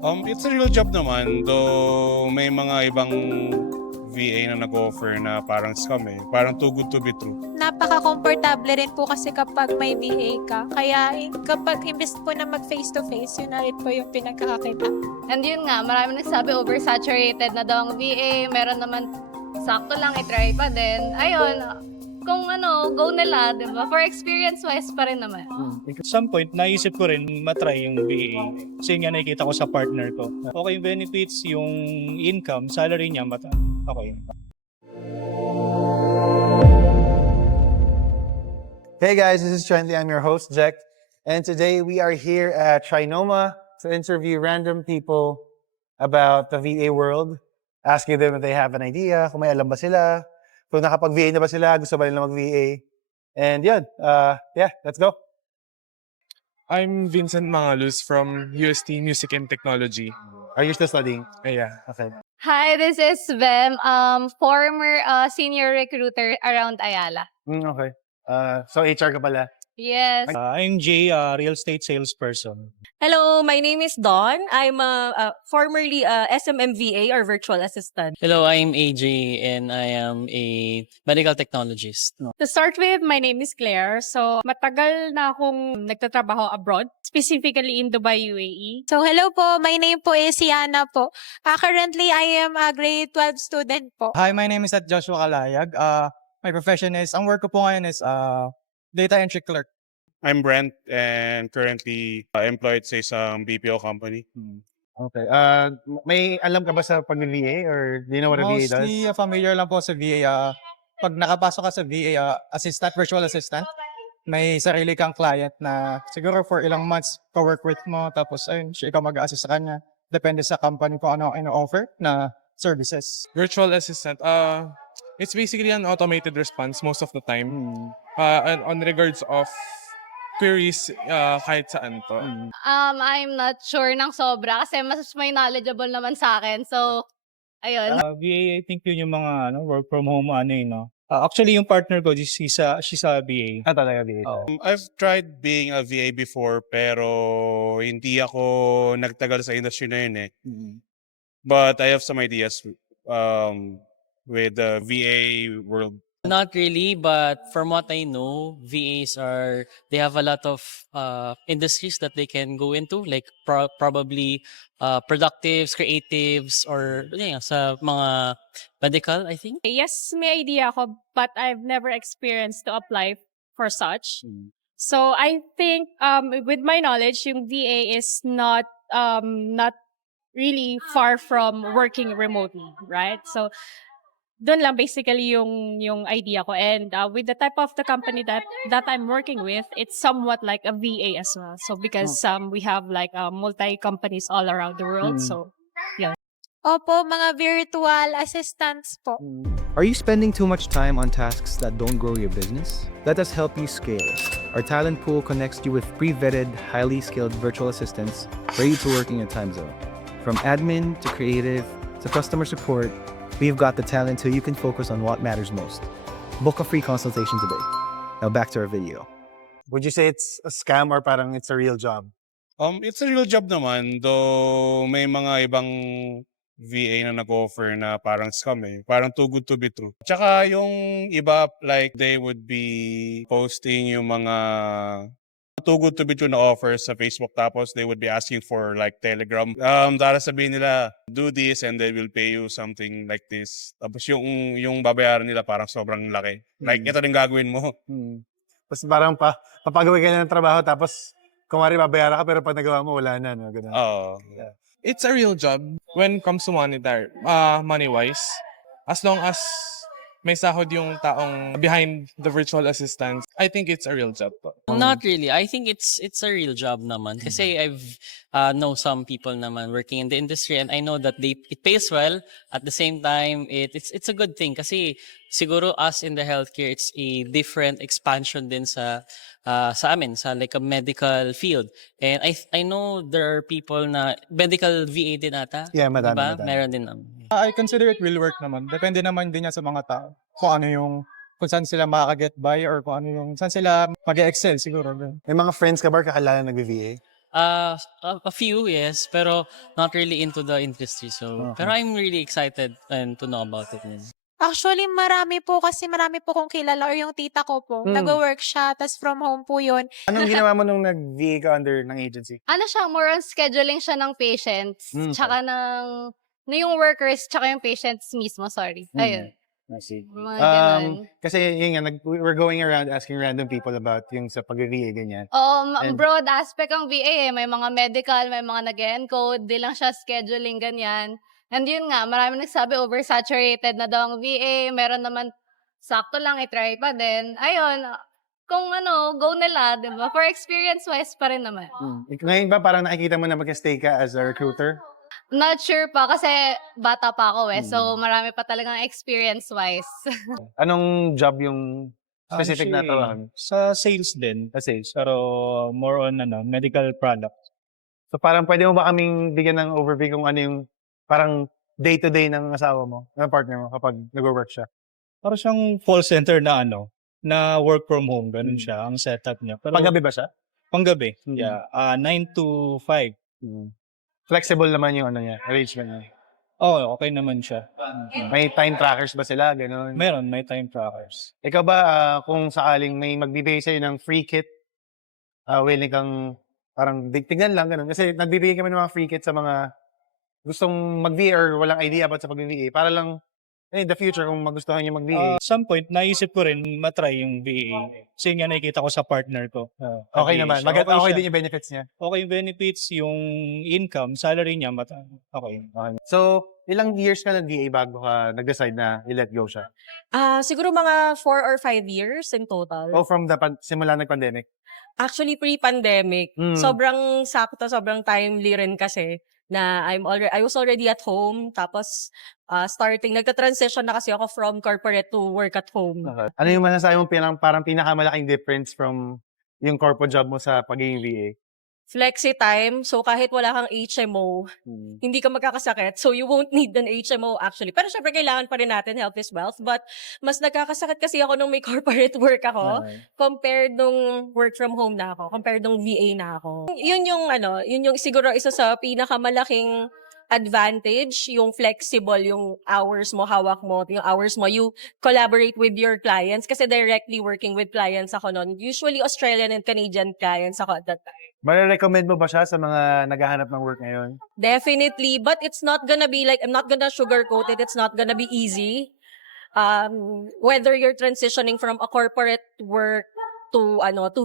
It's a real job naman, though may mga ibang VA na nag-offer na parang scam eh. Parang too good to be true. Napaka-komportable rin po kasi kapag may VA ka. Kaya kapag imbes po na mag face-to-face, yun na rin po yung pinagkakakita. And yun nga, marami nagsabi oversaturated na daw ang VA. Meron naman sakto lang, i-try pa din. Ayun, kung ano, go nila, di ba? For experience-wise pa rin naman. At some point, naisip ko rin matry yung VA. Kasi nga nakikita ko sa partner ko. Okay yung benefits, yung income, salary niya, okay. Hey guys, this is Trendy. I'm your host, Jack. And today we are here at Trinoma to interview random people about the VA world, asking them if they have an idea, kung may alam ba sila, kung nakapag-VA na ba sila, gusto ba nila mag-VA. And yun, let's go. I'm Vincent Mangalus from UST Music and Technology. Are you still studying? Yeah. Okay. Hi, this is Vem, former senior recruiter around Ayala. Okay. So HR ka pala? Yes. I'm Jay, real estate salesperson. Hello, my name is Dawn. I'm formerly SMMVA or virtual assistant. Hello, I'm AJ and I am a medical technologist. To start with, my name is Claire. So, matagal na akong nagtatrabaho abroad, specifically in Dubai, UAE. So hello po, my name po is Siana po. Currently, I am a grade 12 student po. Hi, my name is Joshua Kalayag. My profession is, ang work ko po ngayon is data entry clerk. I'm Brent and currently employed sa isang BPO company. Okay. May alam ka ba sa pag-VA or do you know what a VA does? Mostly familiar lang po sa VA. Pag nakapasok ka sa VA, assistant, virtual assistant, may sarili kang client na siguro for ilang months ka-work with mo, tapos ayun, siya ikaw mag-assist sa kanya. Depende sa company kung ano ang ino-offer na services. Virtual assistant. It's basically an automated response most of the time. And on regards of queries kahit saan to. I'm not sure ng sobra kasi mas may knowledgeable naman sa akin. So, ayun. VA, I think yun yung mga work from home no? Actually, yung partner ko, she's a VA. Talaga VA. I've tried being a VA before pero hindi ako nagtagal sa industry na yun eh. But I have some ideas with the VA world. Not really, but from what I know, they have a lot of industries that they can go into, like probably productives, creatives, or sa mga medical, I think. Yes, may idea ako, but I've never experienced to apply for such. So, I think with my knowledge, yung VA is not really far from working remotely, right? So, doon lang basically yung idea ko. And with the type of the company that I'm working with, it's somewhat like a VA as well. So because we have like multi-companies all around the world. So, yeah. Opo, mga virtual assistants po. Are you spending too much time on tasks that don't grow your business? Let us help you scale. Our talent pool connects you with pre-vetted, highly skilled virtual assistants ready to work in your time zone. From admin to creative to customer support, we've got the talent so you can focus on what matters most. Book a free consultation today. Now back to our video. Would you say it's a scam or parang it's a real job? It's a real job naman, though may mga ibang VA na nag-offer na parang scam eh. Parang too good to be true. Tsaka yung iba, like they would be posting yung mga too good to be true na offers sa Facebook, tapos they would be asking for like Telegram. Dara sabihin nila, do this and they will pay you something like this. Tapos yung babayaran nila parang sobrang laki. Like, ito din gagawin mo. Tapos parang papagawin ka na ng trabaho tapos kung mari babayaran ka pero pag nagawa mo wala na. No? Ganun. Yeah. It's a real job when it comes to money-wise. As long as may sahod yung taong behind the virtual assistants, I think it's a real job po. Not really. I think it's a real job naman. Kasi I've know some people naman working in the industry and I know that it pays well. At the same time, it's a good thing kasi siguro us in the healthcare, it's a different expansion din sa amin, sa like a medical field. And I know there are people na medical VA din ata. Yeah, madami. Diba? Madami. Meron din naman. I consider it real work naman. Depende naman din yan sa mga tao. Kung saan sila makaka-get by or kung saan sila mag-excel siguro. May mga friends ka ba kakilala nag-VA? A few, yes, pero not really into the industry. So, pero I'm really excited and to know about it. Actually, marami po kong kilala or yung tita ko po. Nag-work siya, tas from home po yun. Anong ginawa mo nung nag-VA ka under ng agency? Ano siya, more on scheduling siya ng patients, Mm, tsaka ng yung workers, tsaka yung patients mismo, sorry. Ayun. I see. Mga ganun. Kasi yun nga, we're going around asking random people about yung sa pag-VA, ganyan. And- Broad aspect ang VA eh. May mga medical, may mga nag-encode, di lang siya scheduling, ganyan. And yun nga, marami nagsabi oversaturated na daw ang VA, meron naman sakto lang, i-try pa din. Ayun, kung go nila, di ba? For experience-wise pa rin naman. Ngayon ba parang nakikita mo na mag-stay ka as a recruiter? Not sure pa kasi bata pa ako eh. So marami pa talagang experience-wise. Anong job yung specific na Actually, trabaho? Sa sales din. Sa sales. Pero more on medical product. So parang pwede mo ba kaming bigyan ng overview kung ano yung parang day-to-day ng asawa mo, ng partner mo kapag nag-work siya? Para siyang call center na na work from home. Ganun siya, ang setup niya. Pero Paggabi ba siya? Panggabi. Yeah. 9 to 5. Flexible naman yung niya, arrangement niya. Oh, okay naman siya. May time trackers ba sila? Ganun. Meron, may time trackers. Ikaw ba, kung sakaling may magbibigay sa'yo ng free kit, willing kang parang tignan lang, ganun. Kasi nagbibigay kami ng mga free kit sa mga gustong mag-VA or walang idea about sa pag-VA. Para lang, in the future, kung magustuhan nyo mag-VA. Some point, naisip ko rin matry yung VA. Kasi nga nakikita ko sa partner ko. Okay naman. siya. Okay siya. din yung benefits niya. Okay yung benefits, yung income, salary niya, okay. So, ilang years ka nag-VA bago ka nag-decide na i-let go siya? Siguro mga 4 or 5 years in total. O from the simula ng-pandemic? Actually, pre-pandemic. Sobrang sakto, sobrang timely rin kasi na I was already at home, tapos nagka-transition na kasi ako from corporate to work at home. Ano yung masasabi mo parang pinakamalaking difference from yung corporate job mo sa pagiging VA? Flexi time, so kahit wala kang HMO, hindi ka magkakasakit, so you won't need an HMO actually. Pero syempre kailangan pa rin natin health is wealth, but mas nagkakasakit kasi ako nung may corporate work ako compared nung work from home na ako, compared nung VA na ako. Yun yung siguro isa sa pinakamalaking advantage, yung flexible, yung hours mo, hawak mo, yung hours mo, you collaborate with your clients kasi directly working with clients ako noon. Usually Australian and Canadian clients ako at that time. Mare-recommend mo ba siya sa mga naghahanap ng work ngayon? Definitely, but it's not gonna be like, I'm not gonna sugarcoat it, it's not gonna be easy. Whether you're transitioning from a corporate work to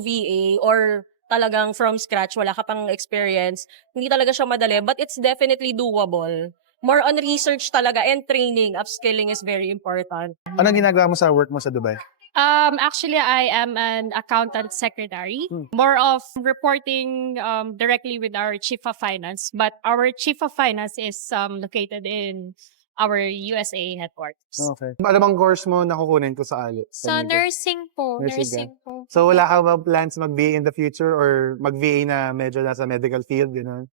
VA or talagang from scratch, wala ka pang experience, hindi talaga siya madali, but it's definitely doable. More on research talaga and training, upskilling is very important. Anong ginagawa mo sa work mo sa Dubai? Actually, I am an accountant secretary, more of reporting directly with our chief of finance. But our chief of finance is located in our USA headquarters. Okay. Ano bang course mo nakukunin ko sa ALI? Sa nursing po. Nursing Nursing po. So wala ka ba plans mag-VA in the future or mag-VA na medyo nasa medical field, gano'n?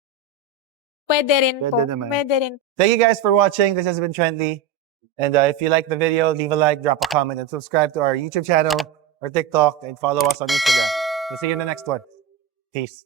Pwede rin po. Pwede naman. Pwede rin. Thank you guys for watching. This has been Trentley. And if you like the video, leave a like, drop a comment, and subscribe to our YouTube channel or TikTok and follow us on Instagram. We'll see you in the next one. Peace.